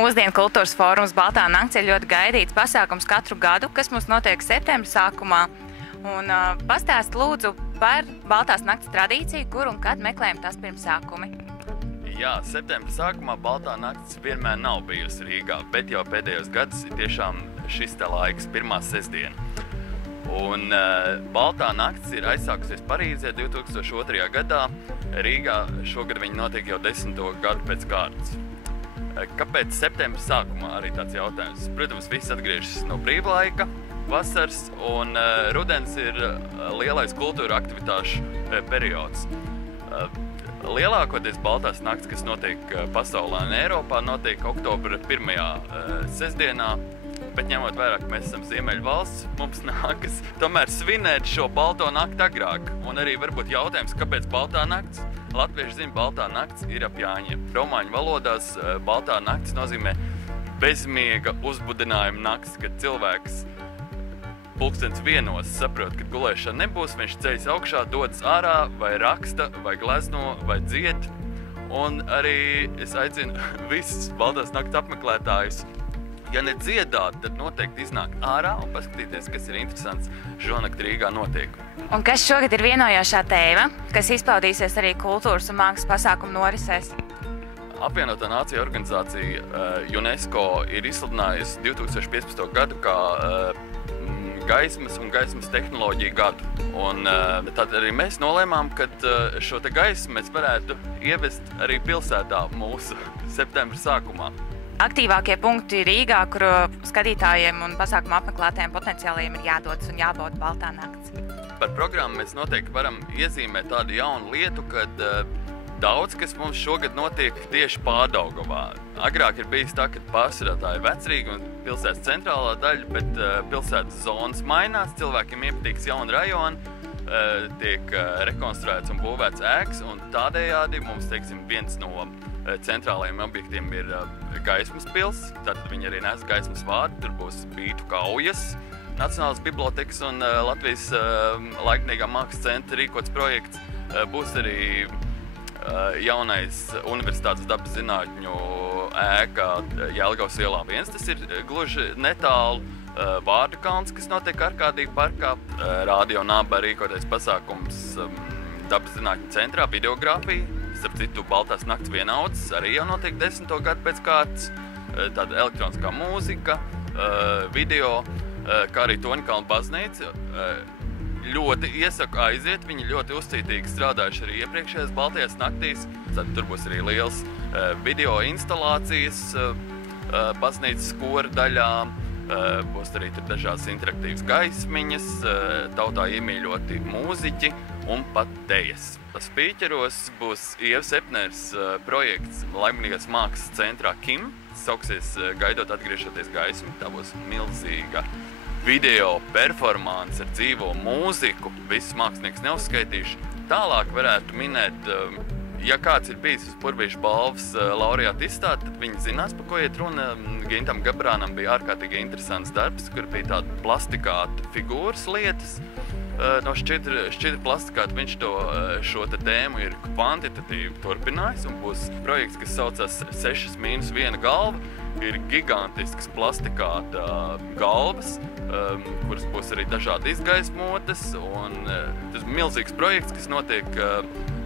Mūsdienu kultūras fórums Baltā nakts ir ļoti gaidīts pasākums katru gadu, kas mums notiek septembra sākumā. Un pastāst lūdzu par Baltās nakts tradīciju, kur un kad meklējam tās pirmsākumi. Jā, septembra sākumā Baltā nakts vienmēr nav bijusi Rīgā, bet jau pēdējos gadus ir tiešām šis te laiks, pirmā sestdiena. Un Baltā nakts ir aizsākusies Parīzē 2002. Gadā. Rīgā šogad viņa notiek jau 10. gadu pēc kārtas. Kāpēc septembra sākumā arī tāds jautājums? Protams, viss atgriežas no brīvlaika, vasaras, un rudens ir lielais kultūra aktivitāšu periods. Lielākoties Baltās nakts, kas notiek pasaulē un Eiropā, notiek oktobra 1. sestdienā, bet ņemot vērā, ka mēs esam Ziemeļu valsts, mums nākas tomēr svinēt šo Balto nakti agrāk. Un arī varbūt jautājums, kāpēc Baltā nakts? Latvieši zina, Baltā nakts ir ap Jāņiem. Romāņu valodās Baltā nakts nozīmē bezmiega uzbudinājuma nakts, kad cilvēks 1:00 saprot, ka gulēšana nebūs, viņš ceļas augšā, dodas ārā, vai raksta, vai glezno, vai dzied. Un arī es aicinu visus Baltās nakts apmeklētājus, ja ne dziedāt, tad noteikti iznākt ārā un paskatīties, kas ir interesants šonakt Rīgā notiek. Un kas šogad ir vienojošā tēma, kas izpaudīsies arī kultūras un mākslas pasākumu norisēs? Apvienotā Nāciju organizācija UNESCO ir izsludinājusi 2015. gadu kā gaismas un gaismas tehnoloģiju gadu. Un tad arī mēs nolēmām, ka šo te gaismu mēs varētu ievest arī pilsētā mūsu septembra sākumā. Aktīvākie punkti Rīgā, kur skatītājiem un pasākumu apmeklētājiem potenciāliem ir jādodas un jābauda Baltā nakts. Par programmu mēs noteikti varam iezīmēt tādu jaunu lietu, kad daudz, kas mums šogad notiek tieši Pārdaugavā. Agrāk ir bijis tā, ka pārsvarā tā ir Vecrīga un pilsētas centrālā daļa, bet pilsētas zonas mainās, cilvēkiem iepatīks jauni rajoni, tiek rekonstruēts un būvēts ēkas, un tādējādi mums, teiksim, viens no centrālajiem objektiem ir gaismas pils, tātad viņi arī nes gaismas vārdu, tur būs bītu kaujas, Nacionālās bibliotekas un Latvijas laikmatiskā mākslas centra rīkots projekts, būs arī jaunais Universitātes dabas zinātņu ēka Jelgavas ielā 1, tas ir gluži netālu Vārdu kalns, kas notiek Arkādija parkā, Radio Naba rīkotais pasākums dabas zinātņu centrā, videogrāfija, starp citu Baltās nakts vienaudzes, arī jau notiek 10. gadu pēc kārtas, tāda elektroniskā mūzika, video, kā arī Toņkalna baznīca. Ļoti iesaku aiziet, viņi ļoti uzcītīgi strādājuši arī iepriekšējās Baltajās naktīs. Tad tur būs arī liels video instalācijas baznīcas kora daļā, būs arī tur dažādas interaktīvas gaismiņas, tautā iemīļoti mūziķi un pat dejas. Spīķeros būs Ievas Epners projekts Laikmatīgās mākslas centrā KIM, sauksies Gaidot atgriežoties gaismu, tā būs milzīga video performance ar dzīvo mūziku, visus mākslinieks neuzskaitīšu. Tālāk varētu minēt, ja kāds ir bijis uz Purvīša balvas laureāta izstāde, tad viņi zinās, par ko iet runa. Gintam Gabrānam bija ārkārtīgi interesants darbs, kur bija tāda plastikāta figūras lietas. No šķidra plastikāta viņš šo tēmu ir kvantitatīvi turpinājis, un būs projekts, kas saucas 6-1 galva. Ir gigantisks plastikāta galvas, kuras būs arī dažādi izgaismotas, un tas ir milzīgs projekts, kas notiek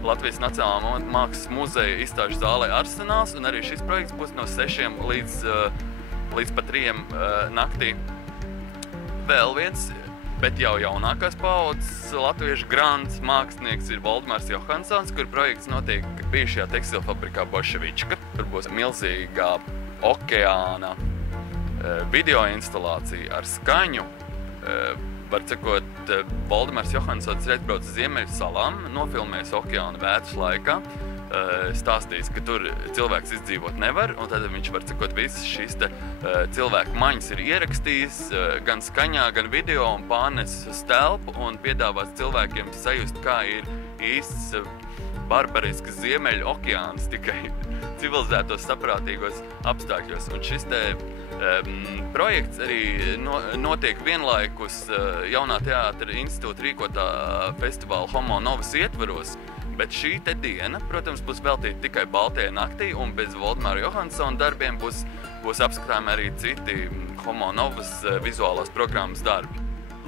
Latvijas Nacionālā mākslas muzeja izstāžu zālē Arsenāls, un arī šis projekts būs no 6 līdz pat 3 naktī. Vēl viens, bet jau jaunākās paaudzes latviešu grants mākslinieks ir Valdemārs Johansons, kur projekts notiek bijušajā tekstilfabrikā Boševička. Tur būs milzīgā okeāna video instalācija ar skaņu. Var cikot, Valdemārs Johansons ir aizbraucis uz Ziemeļu salām, nofilmējis okeāna vētras laikā, stāstījis, ka tur cilvēks izdzīvot nevar, un tad viņš var cikot visas šīs cilvēku maņas ir ierakstījis gan skaņā, gan video un pārnesis uz telpu un piedāvās cilvēkiem sajust, kā ir īsts barbarisks Ziemeļu okeāns, tikai civilizētos saprātīgos apstākļos. Un šis projekts arī notiek vienlaikus Jaunā teātra institūta rīkotā festivāla Homo Novas ietvaros, bet šī diena, protams, būs veltīta tikai Baltajai naktī, un bez Valdemāra Johansona darbiem būs būs apskatāmi arī citi Homo Novas vizuālās programmas darbi.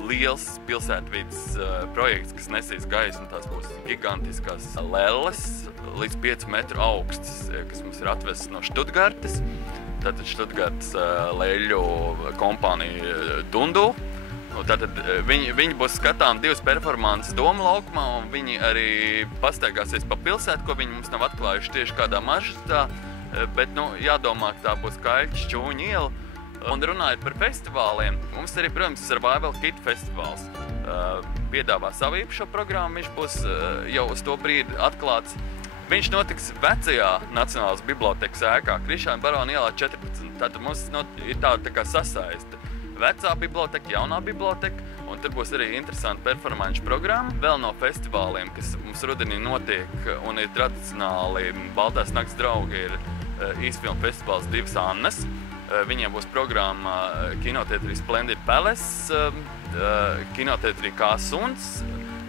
Liels pilsētvides projekts, kas nesīs gaismu, tās būs gigantiskās lelles, līdz 5 metru augstas, kas mums ir atvests no Štutgartes. Tātad Štutgartes leļu kompānija Dundu. Tātad viņi būs skatām 2 performances Doma laukumā, un viņi arī pastaigāsies pa pilsētu, ko viņi mums nav atklājuši tieši kādā maršrutā, bet, jādomā, ka tā būs Kaļķa Šķūņa iela. Un runājot par festivāliem, mums arī, protams, Survival Kit festivāls piedāvā savu īpašo programmu, viņš būs jau uz to brīdi atklāts. Viņš notiks vecajā Nacionālās bibliotekas ēkā, Krišāņa Barona ielā 14. Tātad mums ir tāda tā kā sasaiste. Vecā biblioteka, jaunā biblioteka, un tur būs arī interesanti performanču programma. Vēl no festivāliem, kas mums rudenī notiek un ir tradicionāli Baltās nakts draugi, ir īsfilmu festivāls Divas Annas. Viņiem būs programma kinoteatrī Splendid Palace, kinoteatrī Kā suns,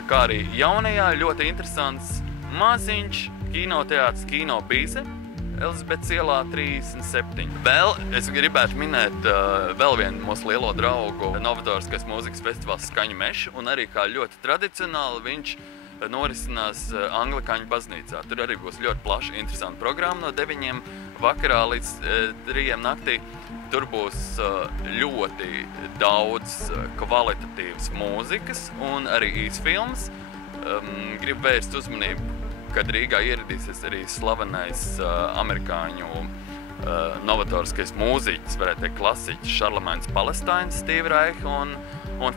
kā arī jaunajā ļoti interesants maziņš kinoteātris Kino Bīze, Elizabetes ielā 37. Vēl es gribētu minēt vēl vienu mūsu lielo draugu novatoriskais mūzikas festivāls Skaņu meša, un arī kā ļoti tradicionāli viņš norisinās Anglikāņu baznīcā. Tur arī būs ļoti plaša, interesanta programma no 9 vakarā līdz 3 naktī. Tur būs ļoti daudz kvalitatīvas mūzikas un arī īsfilmas. Gribu vērst uzmanību, kad Rīgā ieradīsies arī slavenais amerikāņu novatoriskais mūziķis, varētu teikt klasiķis Šarlamains Palestāins, Steve Reich un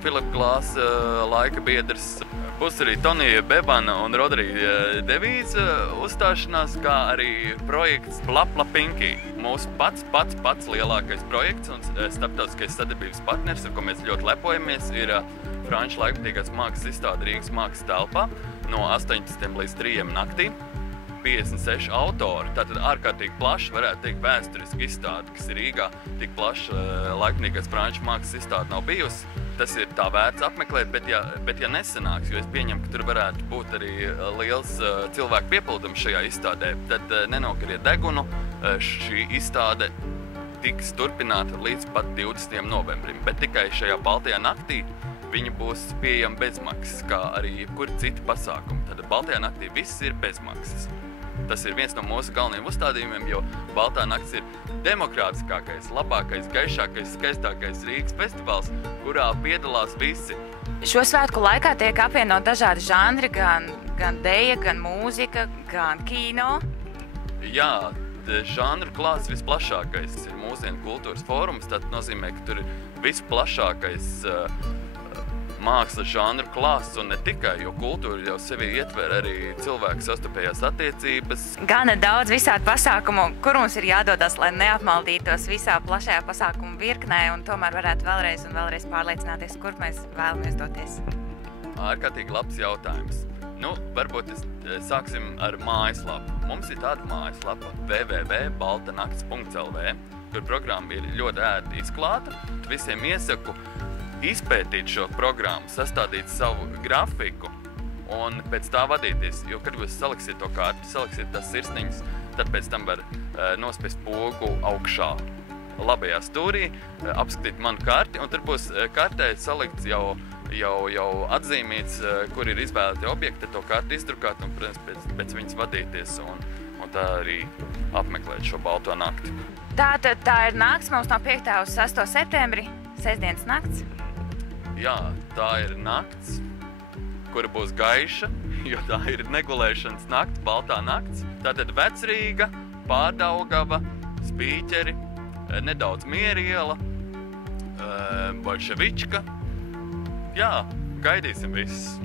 Philip Glass laika biedrs. Būs arī Tonija Bebana un Rodrija Devīza uzstāšanās, kā arī projekts Plapla Pinky. Mūsu pats lielākais projekts un starptautiskais sadarbības partners, ar ko mēs ļoti lepojamies, ir Franču laikmatīgās mākslas izstāde Rīgas mākslas telpā no 18 līdz 3 naktī. 56 autori, tātad ārkārtīgi plaši, varētu teikt, vēsturiski izstāde, kas ir Rīgā, tik plaši laikmatīgās franču mākslas izstāde nav bijusi. Tas ir tā vērts apmeklēt, bet ja nesanāks, jo es pieņemu, ka tur varētu būt arī liels cilvēku piepildums šajā izstādē, tad nenokariet degunu. Šī izstāde tiks turpināta līdz pat 20. novembrim, bet tikai šajā Baltajā naktī viņi būs pieejami bezmaksas, kā arī jebkuri citi pasākumi. Tad Baltajā naktī viss ir bezmaksas. Tas ir viens no mūsu galvenajiem uzstādījumiem, jo Baltā nakts ir demokrātiskākais, labākais, gaišākais, skaistākais Rīgas festivāls, kurā piedalās visi. Šo svētku laikā tiek apvienot dažādi žanri, gan deja, gan mūzika, gan kino. Jā, žanru klāsts visplašākais ir mūsdienu kultūras fórums, tad nozīmē, ka tur ir visplašākais mākslas žanru klāsts un ne tikai, jo kultūra jau sevi ietver arī cilvēku sastapējās attiecības. Gana daudz visādi pasākumu, kur mums ir jādodas, lai neapmaldītos visā plašajā pasākumu virknē un tomēr varētu vēlreiz un vēlreiz pārliecināties, kur mēs vēlamies doties. Ārkārtīgi labs jautājums. Varbūt sāksim ar mājaslapu. Mums ir tāda mājaslapa www.baltanakts.lv, kur programma ir ļoti ērti izklāta. Visiem iesaku izpētīt šo programmu, sastādīt savu grafiku un pēc tā vadīties, jo, kad jūs saliksiet to karti, saliksiet tās sirsniņas, tad pēc tam var nospiest pogu augšā labajā stūrī, apskatīt manu karti, un tur būs kartē salikts jau atzīmīts, kur ir izvēlēti objekti, to karti izdrukāt un, protams, pēc viņas vadīties un tā arī apmeklēt šo Balto nakti. Tātad tā ir nakts mums no 5. uz 6. septembri, sestdienas nakts. Jā, tā ir nakts, kura būs gaiša, jo tā ir negulēšanas nakts, Baltā nakts. Tātad Vecrīga, Pārdaugava, Spīķeri, nedaudz Mieriela, Bolševička. Jā, gaidīsim visus.